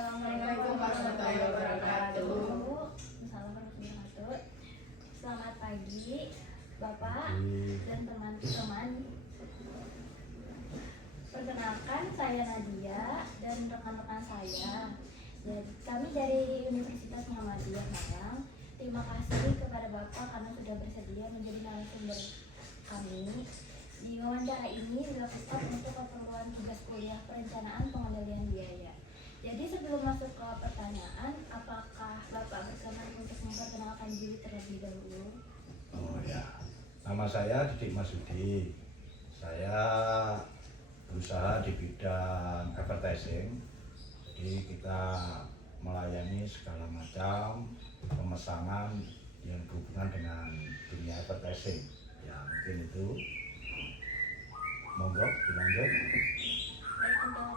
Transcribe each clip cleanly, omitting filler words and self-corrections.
Assalamualaikum warahmatullahi wabarakatuh. Selamat pagi, Bapak dan teman-teman. Perkenalkan, saya Nadia dan rekan-rekan saya. Kami dari Universitas Muhammadiyah Malang. Terima kasih kepada Bapak karena sudah bersedia menjadi narasumber kami. Di wawancara ini dilakukan untuk keperluan tugas kuliah perencanaan pengendalian biaya. Jadi sebelum masuk ke pertanyaan, apakah Bapak berkenan untuk memperkenalkan diri terlebih dahulu? Oh ya, nama saya Didik Masudi. Saya berusaha di bidang advertising. Jadi kita melayani segala macam pemesanan yang berhubungan dengan dunia advertising. Ya mungkin itu. Monggo dilanjut. Baik, untuk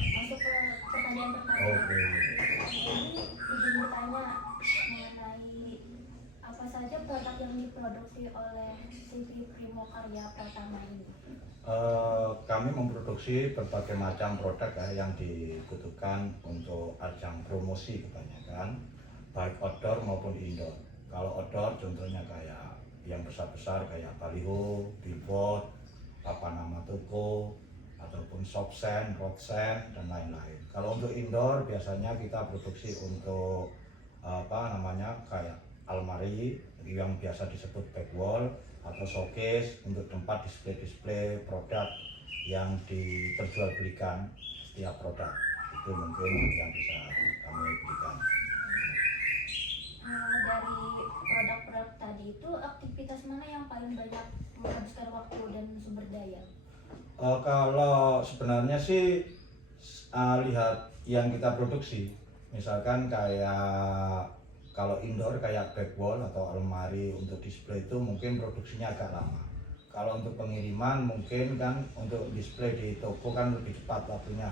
masuk ke pertanyaan pertama. Oke. Jadi izin bertanya mengenai apa saja produk yang diproduksi oleh CV Primo Karya Pratama ini? Kami memproduksi berbagai macam produk ya, yang dibutuhkan untuk ajang promosi kebanyakan, baik outdoor maupun indoor. Kalau outdoor contohnya kayak yang besar-besar kayak baliho, billboard, papan nama toko, ataupun shop sign, road sign, dan lain-lain. Kalau untuk indoor biasanya kita produksi untuk kayak almari yang biasa disebut back wall atau showcase untuk tempat display produk yang diperjualbelikan setiap produk. Itu mungkin yang bisa kami berikan. Dari produk-produk tadi itu aktivitas mana yang paling banyak menghabiskan waktu dan sumber daya? Kalau sebenarnya sih lihat yang kita produksi, misalkan kayak kalau indoor kayak back wall atau almari untuk display itu mungkin produksinya agak lama. Kalau untuk pengiriman mungkin kan untuk display di toko kan lebih cepat waktunya.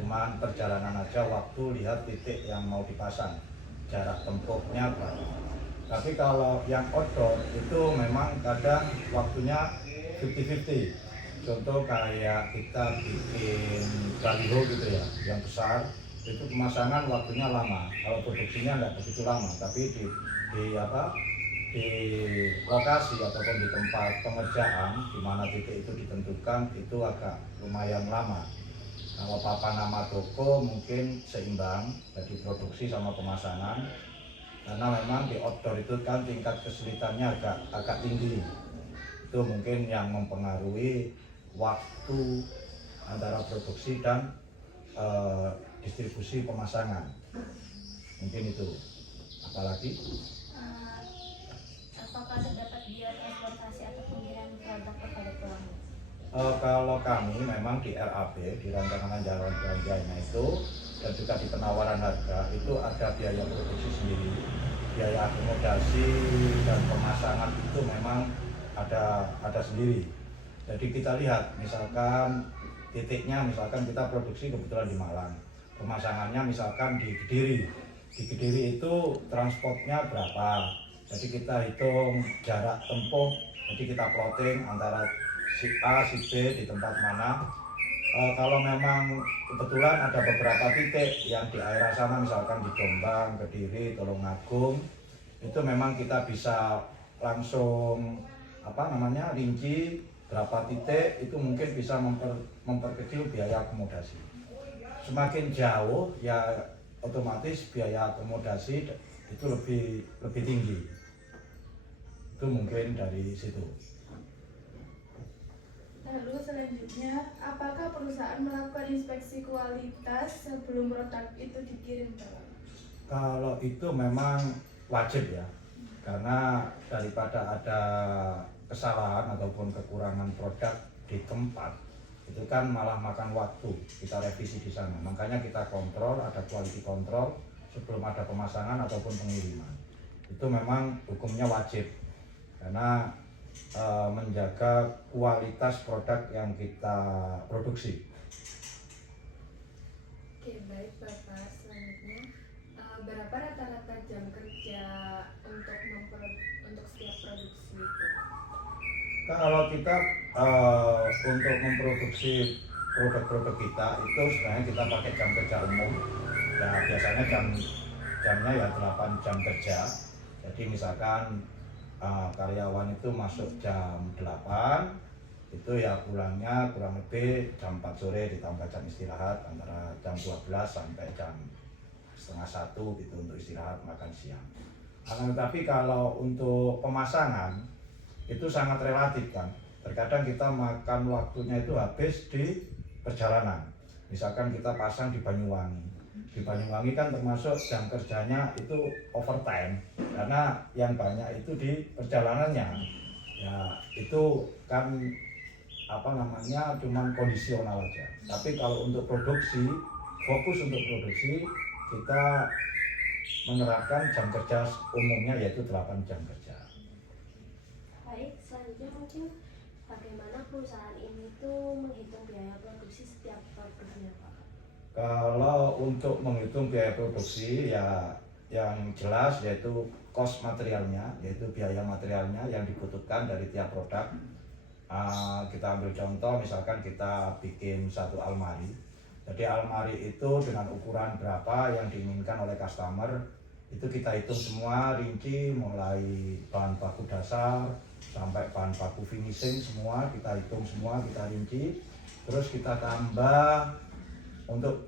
Cuman perjalanan aja waktu lihat titik yang mau dipasang, jarak tempuhnya berapa. Tapi kalau yang outdoor itu memang kadang waktunya 50-50. Contoh kayak kita bikin baliho gitu ya, yang besar, itu pemasangan waktunya lama. Kalau produksinya nggak begitu lama, tapi di lokasi ataupun di tempat pengerjaan di mana titik itu ditentukan itu agak lumayan lama. Kalau papan nama toko mungkin seimbang, jadi produksi sama pemasangan. Karena memang di outdoor itu kan tingkat kesulitannya agak tinggi. Itu mungkin yang mempengaruhi waktu antara produksi dan distribusi pemasangan. Mungkin itu. Apalagi? Apakah terdapat biaya transportasi atau pengiriman produk kepada pelanggan? Kalau kami memang di RAB, di rancangan jalan belanjanya itu, dan juga di penawaran harga itu ada biaya produksi sendiri, biaya akomodasi dan pemasangan itu memang ada sendiri. Jadi kita lihat misalkan titiknya, misalkan kita produksi kebetulan di Malang, pemasangannya misalkan di Kediri itu transportnya berapa, jadi kita hitung jarak tempuh, jadi kita plotting antara si A, si B di tempat mana. Kalau memang kebetulan ada beberapa titik yang di daerah sana, misalkan di Jombang, Kediri, Tulungagung, itu memang kita bisa langsung rinci berapa titik, itu mungkin bisa memperkecil biaya akomodasi. Semakin jauh ya otomatis biaya akomodasi itu lebih tinggi. Itu mungkin dari situ. Lalu selanjutnya, apakah perusahaan melakukan inspeksi kualitas sebelum produk itu dikirim, Pak? Kalau itu memang wajib ya, karena daripada ada kesalahan ataupun kekurangan produk di tempat, itu kan malah makan waktu kita revisi di sana. Makanya kita kontrol, ada quality control sebelum ada pemasangan ataupun pengiriman. Itu memang hukumnya wajib, karena menjaga kualitas produk yang kita produksi. Oke, baik Bapak. Selanjutnya, berapa rata-rata jam kerja untuk setiap produksi itu? Kalau kita untuk memproduksi produk-produk kita itu sebenarnya kita pakai jam kerja umum. Ya biasanya jamnya ya 8 jam kerja. Jadi misalkan karyawan itu masuk jam 8, itu ya pulangnya kurang lebih jam 4 sore ditambah jam istirahat antara jam 12 sampai jam setengah 1 gitu untuk istirahat makan siang. Tetapi kalau untuk pemasangan itu sangat relatif kan. Terkadang kita makan waktunya itu habis di perjalanan. Misalkan kita pasang di Banyuwangi. Di Banyuwangi kan termasuk jam kerjanya itu overtime karena yang banyak itu di perjalanannya. Ya itu kan cuman kondisional aja. Tapi kalau untuk produksi, fokus untuk produksi kita menerapkan jam kerja umumnya yaitu 8 jam kerja. Baik, selanjutnya mungkin bagaimana perusahaan ini tuh menghitung biaya produksi setiap produknya, Pak? Kalau untuk menghitung biaya produksi ya yang jelas yaitu cost materialnya, yaitu biaya materialnya yang dibutuhkan dari tiap produk. Kita ambil contoh, misalkan kita bikin satu almari. Jadi almari itu dengan ukuran berapa yang diinginkan oleh customer, itu kita hitung semua rinci, mulai bahan baku dasar sampai bahan baku finishing semua kita hitung semua, kita rinci. Terus kita tambah untuk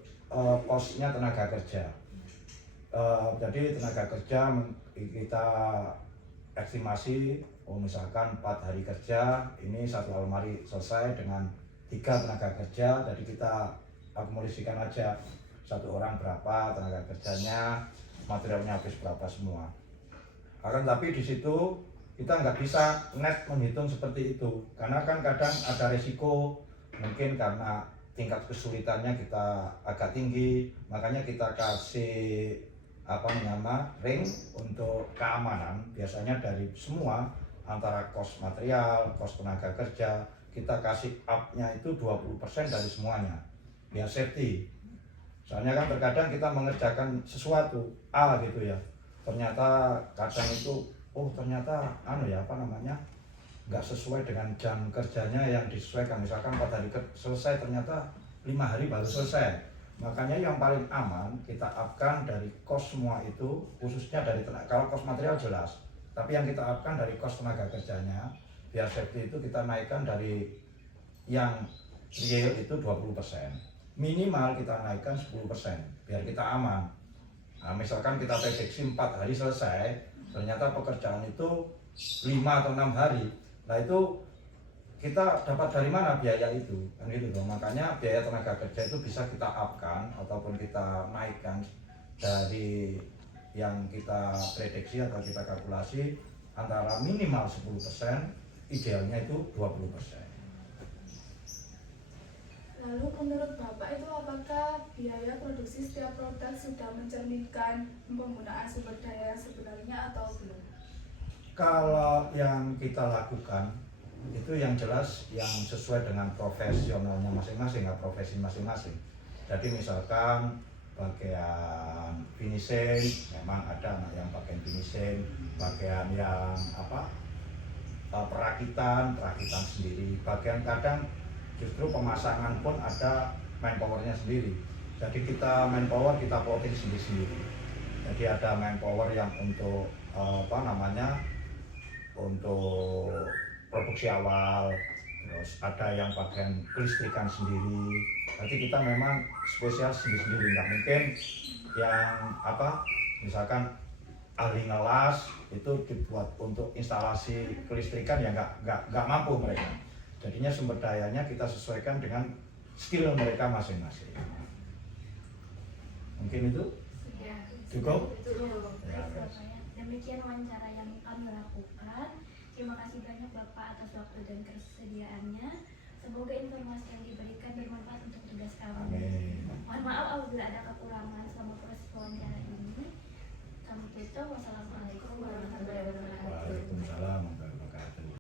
cost-nya tenaga kerja. Jadi tenaga kerja kita estimasi, misalkan 4 hari kerja, ini satu almari selesai dengan 3 tenaga kerja. Jadi kita akumulasikan aja satu orang berapa tenaga kerjanya, materialnya habis berapa semua. Tapi di situ kita nggak bisa net menghitung seperti itu, karena kan kadang ada resiko, mungkin karena tingkat kesulitannya kita agak tinggi, makanya kita kasih ring untuk keamanan. Biasanya dari semua antara cost material, cost tenaga kerja, kita kasih up-nya itu 20% dari semuanya biar safety. Soalnya kan terkadang kita mengerjakan sesuatu A gitu ya, ternyata kadang itu ternyata nggak sesuai dengan jam kerjanya yang disesuaikan. Misalkan 4 hari selesai, ternyata 5 hari baru selesai. Makanya yang paling aman kita upkan dari cost semua itu, khususnya dari kalau cost material jelas, tapi yang kita upkan dari cost tenaga kerjanya, biar safety itu kita naikkan dari yang real itu 20%. Minimal kita naikkan 10% biar kita aman. Misalkan kita prediksi 4 hari selesai, ternyata pekerjaan itu 5 atau 6 hari. Nah itu kita dapat dari mana biaya itu, kan gitu dong. Makanya biaya tenaga kerja itu bisa kita upkan ataupun kita naikkan dari yang kita prediksi atau kita kalkulasi antara minimal 10%, idealnya itu 20%. Lalu menurut Bapak itu apakah biaya produksi setiap produk sudah mencerminkan penggunaan sumber daya yang sebenarnya atau belum? Kalau yang kita lakukan itu yang jelas yang sesuai dengan profesionalnya masing-masing, profesi masing-masing. Jadi misalkan bagian finishing, memang ada yang bagian finishing, bagian yang perakitan sendiri, bagian kadang justru pemasangan pun ada manpowernya sendiri. Jadi kita manpower kita plotting sendiri-sendiri. Jadi ada manpower yang untuk untuk produksi awal, terus ada yang bagian kelistrikan sendiri. Jadi kita memang spesial sendiri-sendiri, nggak mungkin yang misalkan ahli ngelas itu dibuat untuk instalasi kelistrikan, ya nggak mampu mereka. Jadinya sumber dayanya kita sesuaikan dengan skill mereka masing-masing. Mungkin itu cukup? Ya, demikian wawancara yang kami lakukan. Terima kasih banyak Bapak atas waktu dan kesediaannya. Semoga informasi yang diberikan bermanfaat untuk tugas kami. Mohon maaf apabila ada kekurangan selama proses wawancara ini. Kami tutup. Wassalamualaikum warahmatullahi wabarakatuh. Waalaikumsalam.